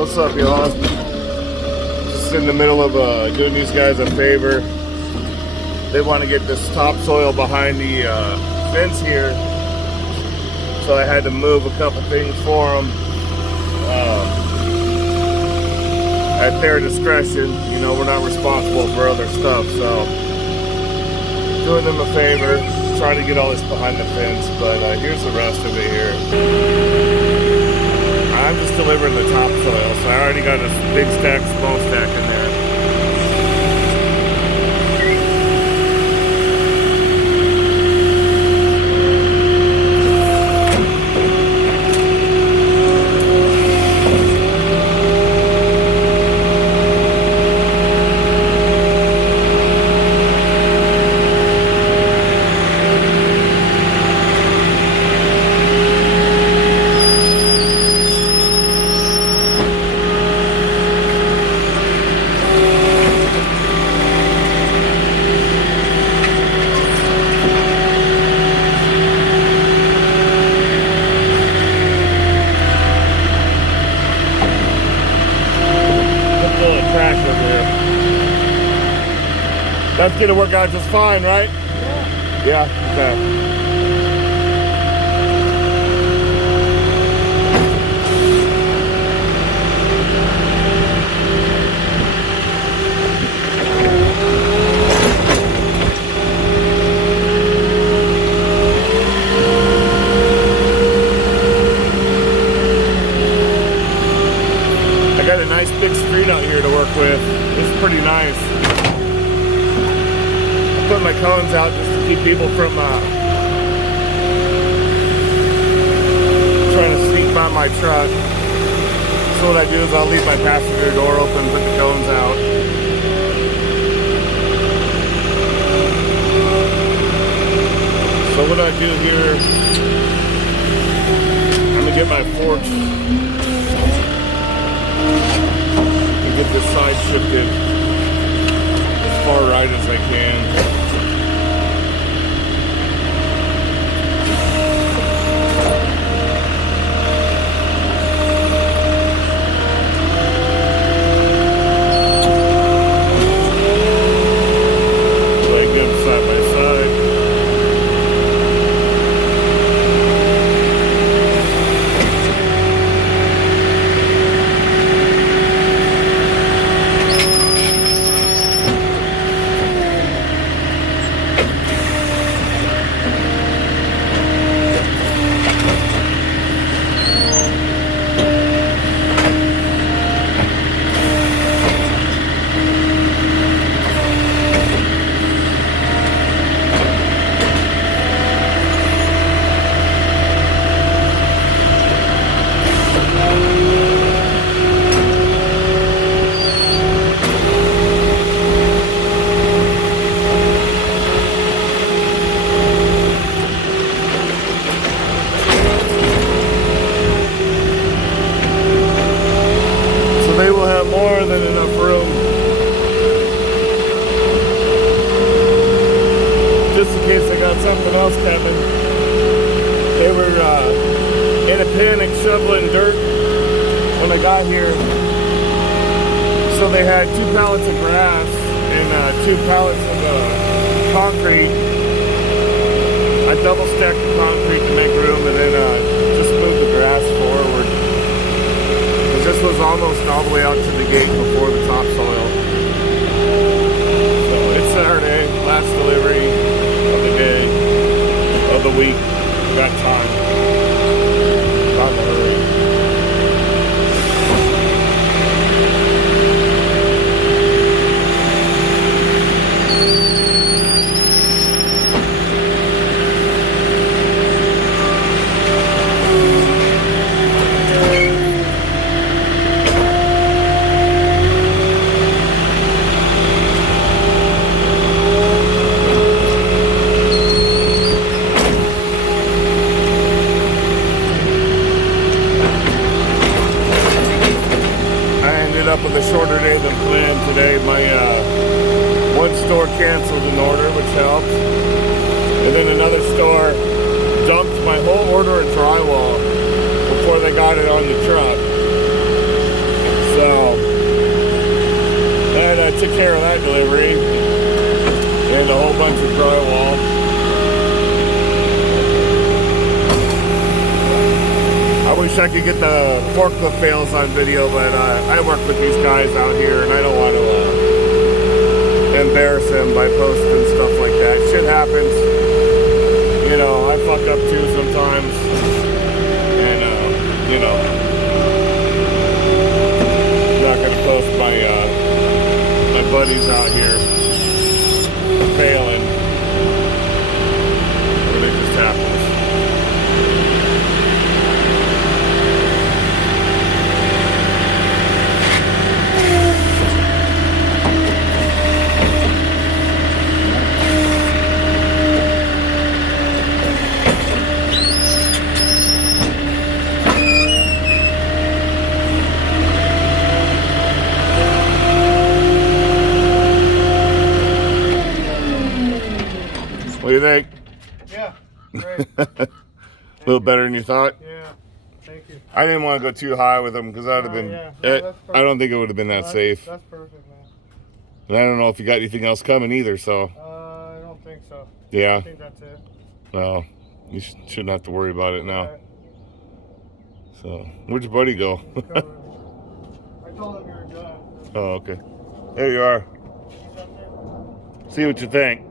What's up, y'all? Just in the middle of doing these guys a favor. They want to get this topsoil behind the fence here, so I had to move a couple things for them at their discretion. You know, we're not responsible for other stuff, so doing them a favor, trying to get all this behind the fence. But here's the rest of it here. I'm just delivering the topsoil, so I already got a big stack, small stack in there. That's gonna work out just fine, right? Yeah. Yeah, okay. I got a nice big street out here to work with. It's pretty nice. Put my cones out just to keep people from trying to sneak by my truck. So what I do is I'll leave my passenger door open, put the cones out. So what I do here, I'm gonna get my fork and get this side shifted as far right as I can. More than enough room. Just in case I got something else coming. They were in a panic shoveling dirt when I got here. So they had 2 pallets of grass and 2 pallets of concrete. I double stacked the concrete to make room and then just moved the grass forward. This was almost all the way out to the gate before the topsoil. So it's Saturday, last delivery of the day, of the week. Got time. Time to hurry. Up with a shorter day than planned today. My one store canceled an order, which helped, and then another store dumped my whole order of drywall before they got it on the truck. took care of that delivery. And a whole bunch of drywall. I wish I could get the forklift fails on video, but I work with these guys out here and I don't want to embarrass them by posting stuff like that. Shit happens. You know, I fuck up too sometimes. And, you know, I'm not going to post my buddies out here failing. But it just happens. What do you think? Yeah, great. A little better than you thought? Yeah, thank you. I didn't want to go too high with them because that would have been. Yeah. No, I don't think it would have been that safe. That's perfect, man. And I don't know if you got anything else coming either, so. I don't think so. Yeah. I think that's it. Well, you shouldn't have to worry about it now. Right. So, where'd your buddy go? I told him you were done. Oh, okay. There you are. He's up there. See what you think.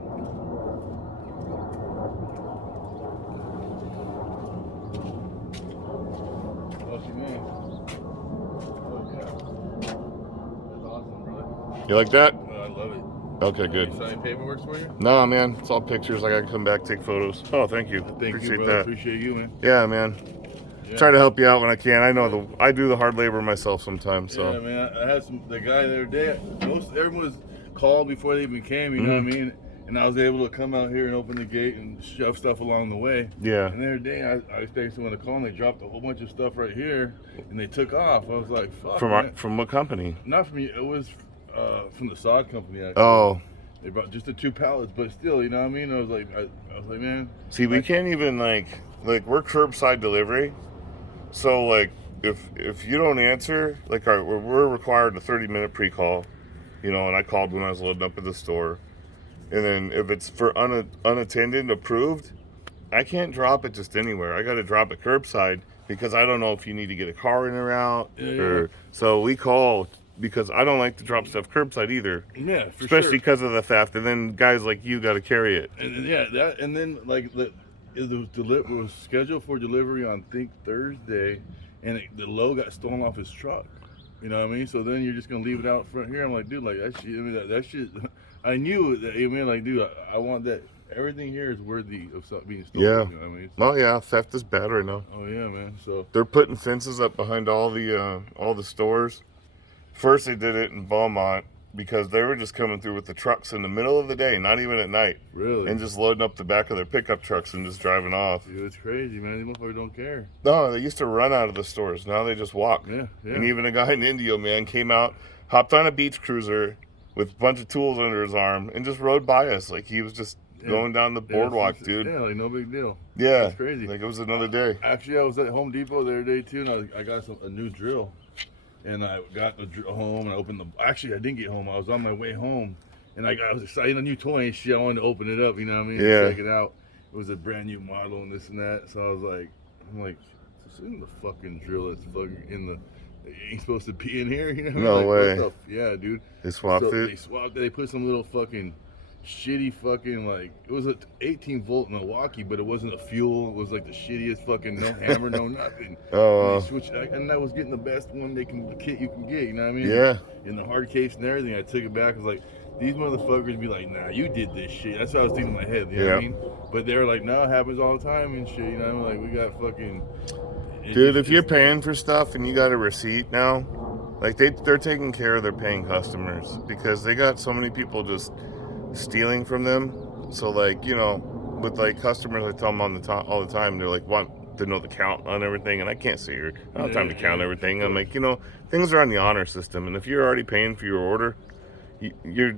You like that? I love it. Okay, good. You sign paperwork for you? No, man. It's all pictures. I gotta come back, take photos. Oh, thank you. Thank Appreciate you, brother. that. Appreciate you, man. Yeah, man. Yeah. Try to help you out when I can. I know I do the hard labor myself sometimes. So. Yeah, man. I had the guy the other day. Everyone was called before they even came. You know what I mean? And I was able to come out here and open the gate and shove stuff along the way. Yeah. And the other day, I expected someone to call and they dropped a whole bunch of stuff right here and they took off. I was like, fuck. From what company? Not from you. It was from the sod company. Actually. Oh. They brought just the 2 pallets, but still, you know what I mean? I was like, man. See, we can't even like we're curbside delivery, so like if you don't answer, like we're required a 30-minute pre-call, you know, and I called when I was loading up at the store, and then if it's for unattended approved, I can't drop it just anywhere. I got to drop it curbside because I don't know if you need to get a car in or out, so we call. Because I don't like to drop stuff curbside either. Yeah, for especially sure. because of the theft. And then guys like you got to carry it. And and then like it was scheduled for delivery on I think Thursday, and the load got stolen off his truck. You know what I mean? So then you're just gonna leave it out front here. I'm like, dude, like that shit. I mean, that shit. I knew that. I mean, like, dude, I want that. Everything here is worthy of being stolen. Yeah. You know what I mean? Well, yeah, theft is bad right now. Oh yeah, man. So they're putting fences up behind all the stores. First, they did it in Beaumont because they were just coming through with the trucks in the middle of the day, not even at night. Really? And just loading up the back of their pickup trucks and just driving off. Dude, it's crazy, man. These motherfuckers don't care. No, they used to run out of the stores. Now they just walk. Yeah. And even a guy in Indio, man, came out, hopped on a beach cruiser with a bunch of tools under his arm and just rode by us like he was just going down the boardwalk, dude. Yeah, like no big deal. Yeah. It's crazy. Like it was another day. Actually, I was at Home Depot the other day too, and I got a new drill. And I got home and I opened actually I didn't get home. I was on my way home and I was excited, a new toy and shit. I wanted to open it up, you know what I mean? Yeah. Check it out. It was a brand new model and this and that. So I was like, this isn't the fucking drill that's fucking it ain't supposed to be in here, you know? No way. Yeah, dude. They swapped it? They swapped it. They put some little fucking shitty fucking it was a 18 volt Milwaukee, but it wasn't a fuel. It was like the shittiest fucking no hammer, no nothing. Oh. And I was getting the best one the kit you can get. You know what I mean? Yeah. In the hard case and everything, I took it back. I was like, these motherfuckers be like, nah, you did this shit. That's what I was thinking in my head. You know what I mean? But they were like, no, it happens all the time and shit. You know what I mean? Like we got fucking. Dude, if you're paying for stuff and you got a receipt now, like they're taking care of their paying customers because they got so many people just stealing from them. So like, you know, with like customers, I tell them all the time, they're like, want to know the count on everything, and I can't see her. I don't have time to count everything. I'm like, you know, things are on the honor system, and if you're already paying for your order, you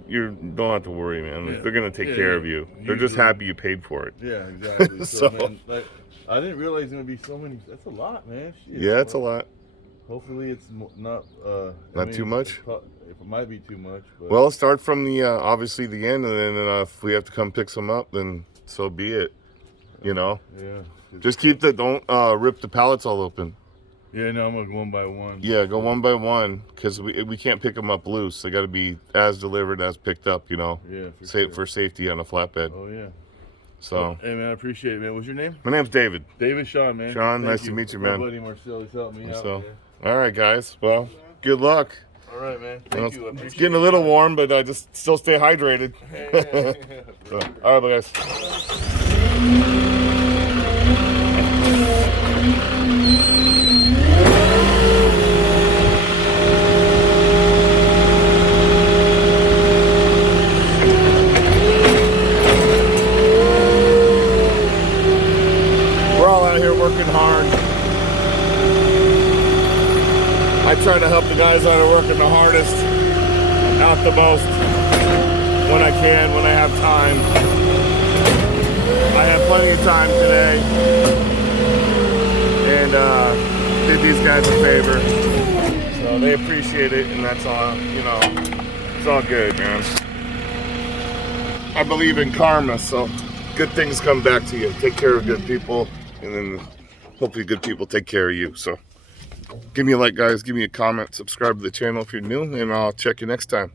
don't have to worry, man. Yeah. They're gonna take care of you. They're just happy you paid for it. Yeah, exactly. So man, like, I didn't realize there would be so many. That's a lot, man. Shit. Yeah, it's a lot. Hopefully it's not too much? It might be too much. But Well, start from the obviously the end, and then if we have to come pick some up, then so be it. You know. yeah. Just keep don't rip the pallets all open. Yeah, no, I'm gonna go one by one. Yeah, go one by one, because we can't pick them up loose. They got to be as delivered as picked up. You know. Yeah. For safety on a flatbed. Oh yeah. So. Hey man, I appreciate it, man. What's your name? My name's David. David Sean, man. Sean, Thank nice to meet you, man. My buddy Marcel, he's helping me out. So, Man. all right, guys. Well, good luck. All right, man. You know, Thank you. I appreciate it's getting a little warm, but just still stay hydrated. So, all right, guys. We're all out here working hard. I try to help the guys that are working the hardest out the most when I can, when I have time. I had plenty of time today, and did these guys a favor. So they appreciate it, and that's all, you know, it's all good, man. I believe in karma, so good things come back to you. Take care of good people, and then hopefully good people take care of you. So give me a like, guys, give me a comment, subscribe to the channel if you're new, and I'll check you next time.